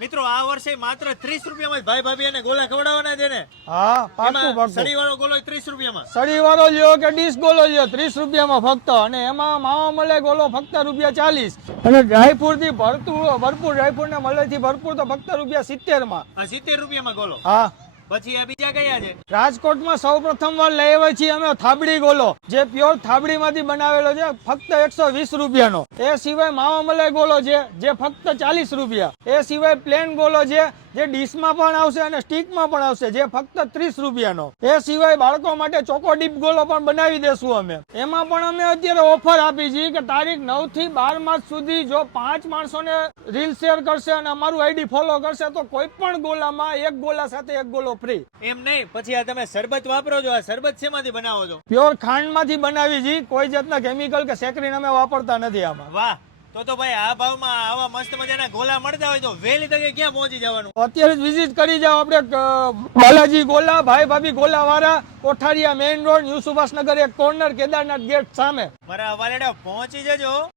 મિત્રો આ વર્ષે માત્ર 30 રૂપિયામાં જ ભાઈ ભાભી અને ગોલા ખવડાવવાના છે ને? હા, પાકું એમાં પાકું. સળીવાળો ગોલો 30 રૂપિયામાં. સળીવાળો લ્યો કે ડીશ ગોલો લ્યો 30 રૂપિયામાં ફક્ત. અને એમાં માવા મળે ગોલો ફક્ત ₹40. અને ડ્રાયફ્રૂટ થી ભરપૂર ડ્રાયફ્રૂટ ને મળે થી ભરપૂર તો ફક્ત ₹70 માં. આ 70 રૂપિયામાં ગોલો. હા, પછી આ બીજા કયા છે? રાજકોટમાં સૌ પ્રથમ વાર લઈ આવ્યા છીએ અમે થાબડી ગોલો, જે પ્યોર થાબડી માંથી બનાવેલો છે, ફક્ત 120 રૂપિયાનો. એ સિવાય માવા મલાઈ ગોલો છે, જે ફક્ત 40 રૂપિયા. એ સિવાય પ્લેન ગોલો છે, જે ડીશમાં પણ આવશે અને સ્ટીકમાં પણ આવશે, જે ફક્ત 30 રૂપિયાનો. એ સિવાય બાળકો માટે ચોકો ડીપ ગોલો પણ બનાવી દેશું અમે. એમાં પણ અમે અત્યારે ઓફર આપી છે કે તારીખ 9 થી 12 માર્ચ સુધી જો 5 માણસોને રીલ શેર કરશે અને અમારું આઈડી ફોલો કરશે તો કોઈ પણ ગોલામાં એક ગોલા સાથે એક ગોલો ફ્રી. એમ નહીં, પછી આ તમે શરબત વાપરો છો, આ શરબત શેમાંથી બનાવો છો? પ્યોર ખાંડ માંથી બનાવી છે, કોઈ જાતના કેમિકલ કે સેકરીન અમે વાપરતા નથી આમાં. વાહ, તો ભાઈ આ ભાવમાં આવા મસ્ત મજાના ગોલા મળતા હોય તો વહેલી તકે ક્યાં પહોંચી જવાનું? અત્યારે જ વિઝિટ કરી જાઓ આપણે બાલાજી ગોલા, ભાઈ Bhabhi Gola Wala, Kothariya main road, new Subhashnagar 1 corner, Kedarnath gate સામે. મારા વાલેડા પહોંચી જજો.